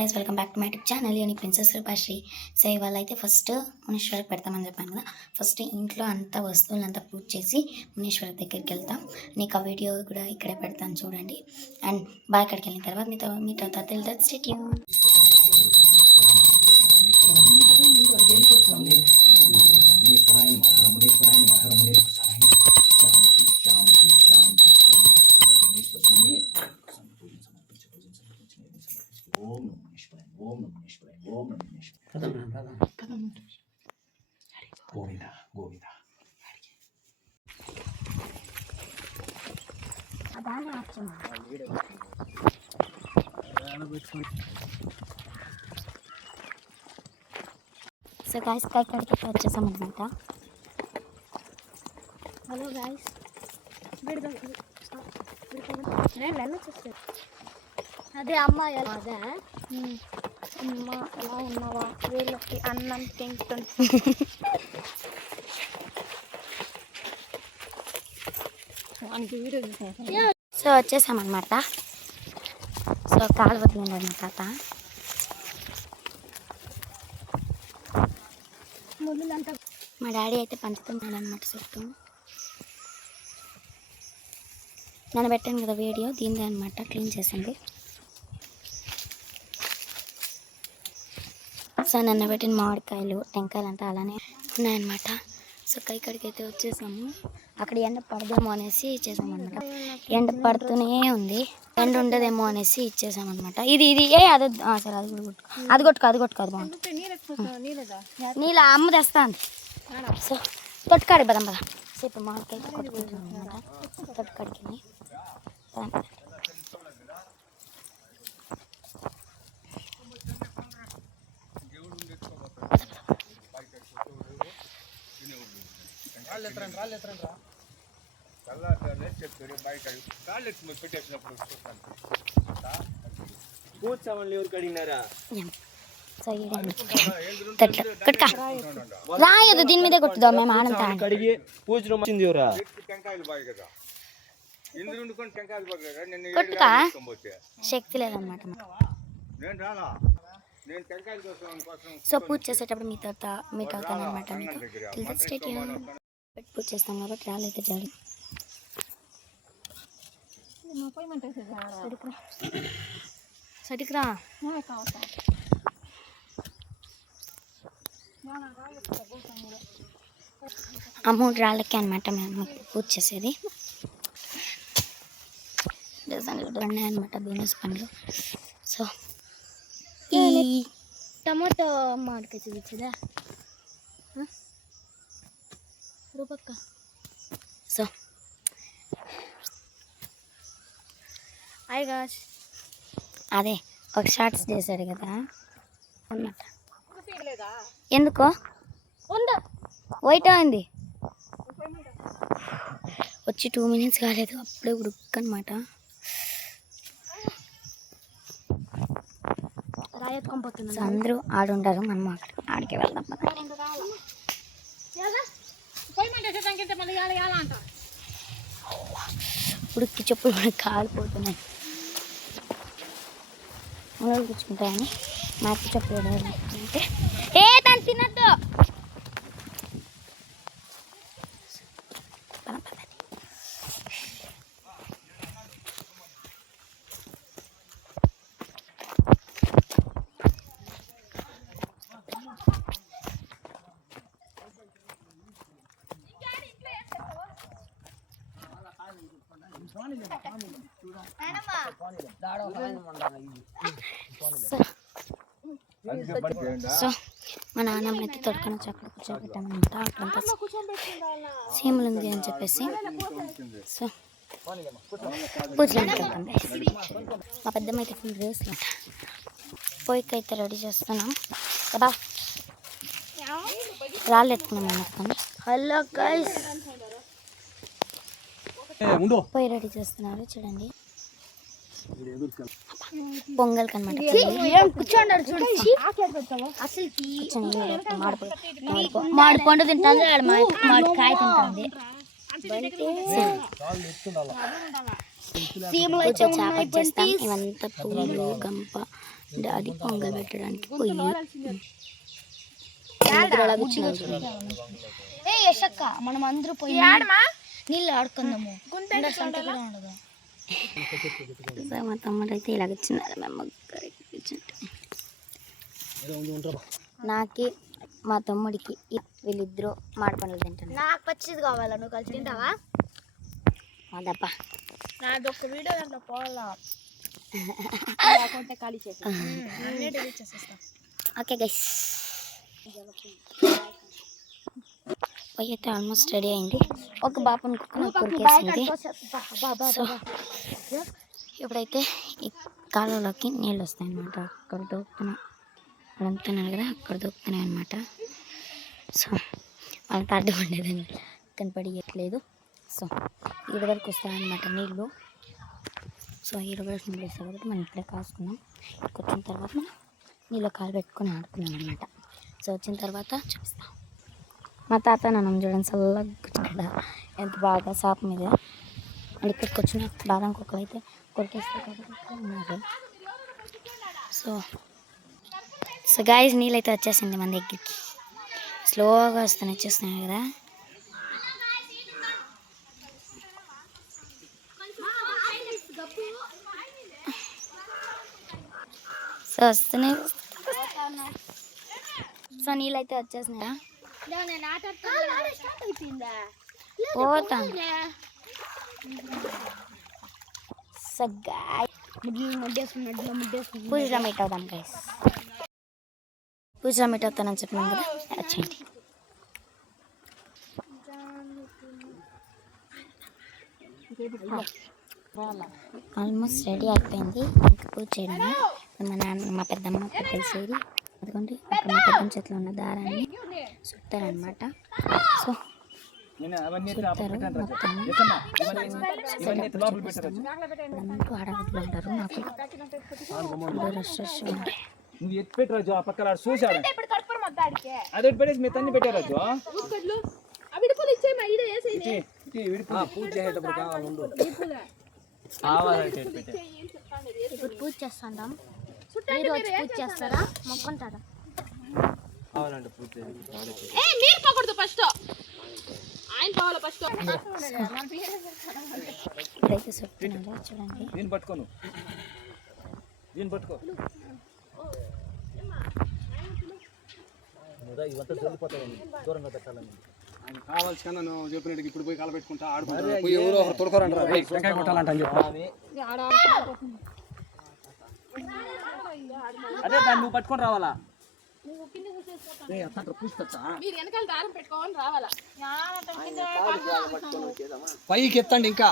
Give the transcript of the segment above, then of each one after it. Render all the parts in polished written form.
Guys welcome back to my YouTube channel unique princess Rupasri. So ఇవాళ అయితే first మునీశ్వరికి పెడతామని చెప్పాను కదా. ఫస్ట్ ఇంట్లో అంతా వస్తువులంతా పూజ చేసి మునీశ్వర్ దగ్గరికి వెళ్తాం. నీకు ఆ వీడియో కూడా ఇక్కడే పెడతాను చూడండి. అండ్ బాగా ఇక్కడికి వెళ్ళిన తర్వాత మీతో తెలుదా స్టే ట్యూన్. సో గాయస్ ఇక్కడికి వచ్చేసామన్నమాట. హలో గాయస్, అదే అమ్మాయి అదే అమ్మ ఎలా ఉన్నావా, వీళ్ళకి అన్నం తింటుంది. సో వచ్చేసామన్నమాట. సో కాలు వదిలింది అనమాట. మా డాడీ అయితే పంచుతున్నాడు అనమాట. చుట్టూ నన్ను పెట్టాను కదా వీడియో, దీనిదే అనమాట. క్లీన్ చేసింది. సో నన్ను పెట్టిన మామిడికాయలు టెంకాయలు అంతా అలానే ఉన్నాయన్నమాట. సో ఇక్కడికి అయితే వచ్చేసాము. అక్కడ ఎండ పడదేమో అనేసి ఇచ్చేసామన్నమాట. ఎండ పడుతూనే ఉంది, ఎండ ఉండదేమో అనేసి ఇచ్చేసామన్నమాట. ఇది అది సరే, అది కొట్టుకు అది బాగుంటుంది. నీళ్ళ అమ్మ తెస్తా అంది. సో తొట్టుకాడి పదం పద. సో ఇప్పుడు మామిడికాయ కొట్టుకుంటున్నాం అనమాట. తొట్టుకాడికి రాయదు, దీని మీదే కొట్టుదా. మేము ఆనంద కొట్టుకా శక్తి లేదన్నమాట. సో పూజ చేసేటప్పుడు మీట్ అవుతాను అనమాట. మీకు స్టేట్ పూజ చేస్తాం కాబట్టి రాలైతే జాడి సడికిరా. అమౌంట్ రాళ్ళకి అనమాట మేము పూజ చేసేది. ఉన్నాయి అనమాట బీనస్ పండ్లు. సో ఈ టమాటో మామిడికాయ చూపించదా రూపక్క. సో అదే ఒక షార్ట్స్ చేశాడు కదా అన్నమాట. ఎందుకో వైట్ అయింది వచ్చి 2 minutes కాలేదు, అప్పుడే ఉడుక్ అనమాట. అందరూ ఆడుంటారు, మనం ఆడికి వెళ్దాం. ఉడికి చెప్పులు కూడా కాలిపోతున్నాయి. మొదలు కూర్చుంటాయని నాకు చెప్పులు అంటే దాన్ని తినద్దు. సో మా నాన్నమ్మ అయితే తొడుకొని వచ్చి అక్కడ కూర్చోబెట్టామన్నమాట. అక్కడంతా సీములు ఉంది అని చెప్పేసి సో పూజలు వెళ్తాం. మా పెద్దమ్మ అయితే ఫుల్ రేస్లో పొయ్యికి అయితే రెడీ చేస్తున్నాం కదా. రాళ్ళు ఎత్తుకున్నాం అన్నమాట. హలో గైస్, పొయ్యి రెడీ చేస్తున్నారు చూడండి. పొంగల్ కనమాట. మామిడి పండు తింటుంది, మామిడికాయ తింటుంది. చేప చేస్తాం. ఇవంతా పూలు గంప అది పొంగల్ పెట్టడానికి పొయ్యి. నిద్రలా కూర్చున్నాం చూడండి. యశక్క మనం అందరూ పోయి నీళ్ళు ఆడుకుందాము. మా తమ్ముడు అయితే ఇలా కూర్చున్నారు. మా ముగ్గురికి కూర్చుంటే నాకి మా తమ్ముడికి వీళ్ళిద్దరూ మాడి పండ్లు తింటాను. నాకు పచ్చిది కావాలా? నువ్వు కలిసి తింటావా? అదప్ప నాది ఒక వీడియో దాంట్లో పోవాలా. ఖాళీ చేసి ఓకే గైస్. పొయ్యి అయితే ఆల్మోస్ట్ రెడీ అయింది. ఒక బాపుని కుక్కను కురికేసింది. సో ఇప్పుడైతే ఈ కాలువలోకి నీళ్ళు వస్తాయి అన్నమాట. అక్కడ దూకుతున్నాయి, అడుగుతున్నాను కదా, అక్కడ దూకుతున్నాయి అన్నమాట. సో వాళ్ళ తాటి ఉండేదని కనపడియట్లేదు. సో ఈడ వరకు వస్తాయన్నమాట నీళ్ళు. సో ఈడ వరకు నీళ్ళు వస్తాయి కాబట్టి మనం ఇప్పుడే కాసుకున్నాం. వచ్చిన తర్వాత నీళ్ళు కాలు పెట్టుకొని ఆడుకున్నాం అన్నమాట. సో వచ్చిన తర్వాత చూపిస్తాం. మా తాత నాన్నమ్మ చూడండి చల్లగా ఎంత బాగా షాప్ మీద ఇక్కడికి వచ్చిన బాదం కుక్కలు అయితే కొరికేస్తాయి కాబట్టి ఉన్నారు. సో గాయస్ నీళ్ళు అయితే వచ్చేసింది మన దగ్గరికి. స్లోగా వచ్చేస్తున్నాయి కదా. సో వస్తున్నాయి. సో నీళ్ళు అయితే వచ్చేసినాయా? పోతాం. సో పూజ మీట్ అవుతాం గైస్. పూజ మీట్ అవుతానని చెప్పినాం కదా, వచ్చేయండి. ఆల్మోస్ట్ రెడీ అయిపోయింది. ఇంకా పూజ చేయడమే. మా నాన్న మా పెద్దమ్మ కలిసేది అదిగోండి అక్కడ మా పెద్దమ్మ చేతిలో ఉన్న దారాన్ని చుట్టారనమాట. సో చుట్టారు మొత్తం. అంటూ ఆడగుడ్లు ఉంటారు. నాకు రష్ రష్ ఉంటాయి. ఇప్పుడు పూజ చేస్తాం. మీరు వచ్చి పూజ చేస్తారా? మొక్కుంటారా? ఇప్పుడైతే చెప్తున్నారా చూడండి. దీన్ని పట్టుకోను, దీన్ని పట్టుకో. ఇవంతా చల్లిపోతాయి, దూరంగా పెట్టాలని కావాల్సిన నువ్వు చెప్పినట్టు ఇప్పుడు పోయి కాల పెట్టుకుంటా ఆడుకుంటా. ఎవరో ఒకరు తొడుకోరంటారా కొట్టాలంట అని చెప్పి అదే దాన్ని నువ్వు పట్టుకొని రావాలా. పైకి ఎత్తండి ఇంకా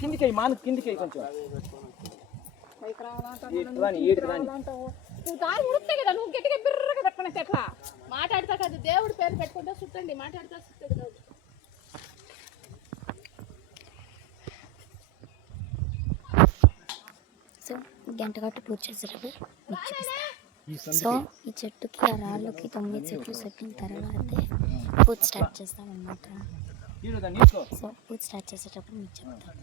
కిందికి మాన కిందికి కొంచెం కదా. నువ్వు గట్టిగా బిర్రగా పెట్టుకునే ఎట్లా మాట్లాడతా కదా. దేవుడి పేరు పెట్టుకుంటే చుట్టండి, మాట్లాడతా చుట్టండి కాదు. సో గంట కట్టి పూజ చేసేటప్పుడు మీకు చూపిస్తాను. సో ఈ చెట్టుకి ఆ రాళ్ళకి 9 చెట్లు పెట్టిన తర్వాతే పూజ స్టార్ట్ చేస్తామన్నమాట. సో పూజ స్టార్ట్ చేసేటప్పుడు మీకు చెప్తాను.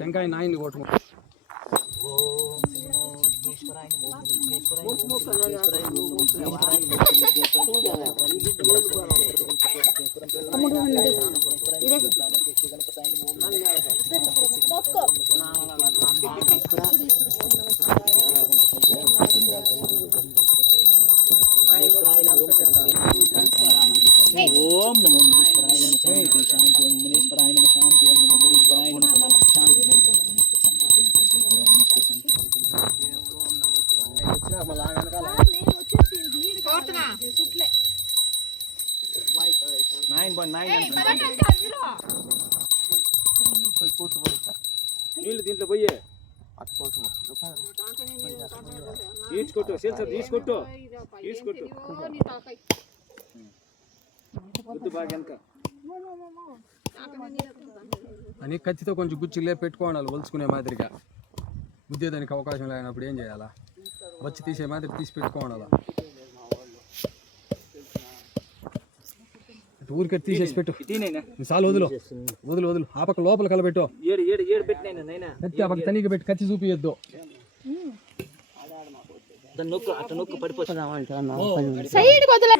టెంకాయ నాయన్ని కొట్టు. ఓం నమో మునీశ్వరాయ నమః శాంతి. ఓం మునీశ్వరాయ నమః శాంతి. ఓం నమో మునీశ్వరాయ నమః శాంతి. నీళ్ళు దీంట్లో పోయి తీసుకొట్టు, తీసుకొట్టు, తీసుకొట్టు. గుద్దు బాగా వెనక అని కత్తితో కొంచెం గుచ్చిలే పెట్టుకోవాలి ఒలుచుకునే మాదిరిగా. గుద్దేదానికి అవకాశం లేనప్పుడు ఏం చేయాలా? వచ్చి తీసే మాదిరి తీసి పెట్టుకోవాలి. ఊరికే తీసేసి పెట్టు. చాలు వదులు వదులు వదులు. ఆ పక్క లోపల కలబెట్టు. కత్తి ఆ పక్క తనీకి పెట్టి కత్తి చూపియద్దు. సైడ్ వదిలే.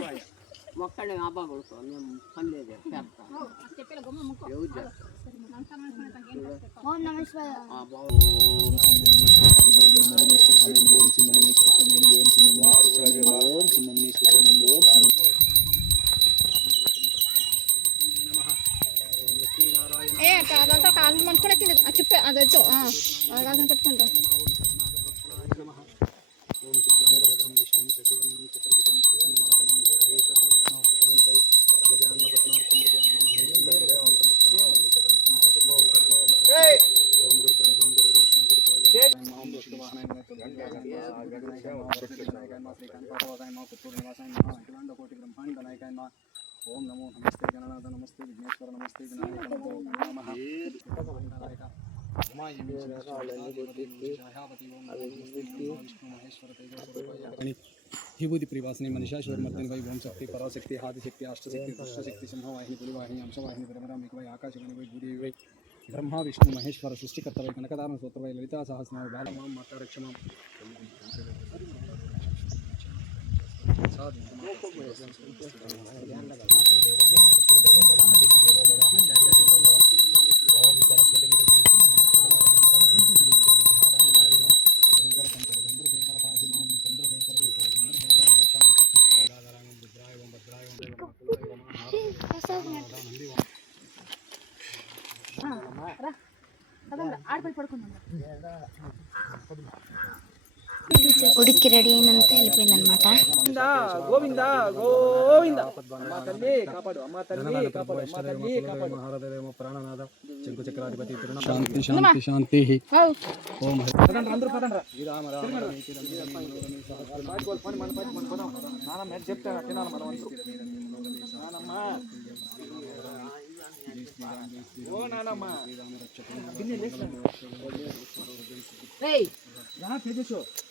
అదంతా కాలం మంచుకునే చెప్పే అదొచ్చు కాసం పెట్టుకుంటాం. ఓం నమో నమస్తే గణనాథ నమస్తే విఘ్నేశ్వర నమస్తే వినాయక నమః. విభూతి ప్రివాసిని మనిషాశ్వర మర్దిని వై ఓం శక్తి పరాశక్తి ఆదిశక్తి అష్టశక్తి దుష్టశక్తి సింహవాహిని పులివాహిని అంశవాహిని బ్రహ్మరామిక వై ఆకాశవాణి వై భూదేవి వై బ్రహ్మ విష్ణు మహేశ్వర సృష్టికర్త వై కనకదాన సూత్ర వై లలితా సహస్రనామ బాలమాం మాతా రక్షమాం. ఓం సరస్వతి ఉడికి రెడీ అయినంత వెళ్ళిపోయింది అనమాట. శాంతి శాంతి శాంతి. ఓం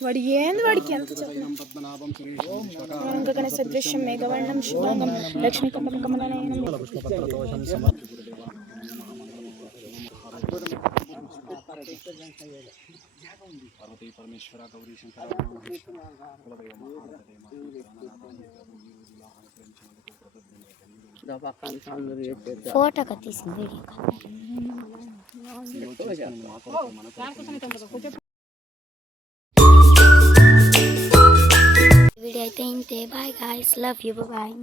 వాడి ఏంది వాడికి ఎంత గణ సదృశ్యం మేఘవర్ణం శుభాంగం లక్ష్మీ కమలం కమలనయనం. ఫోటో తీసింది వీడియో అయితే ఇంతే. Bye guys, love you, bye.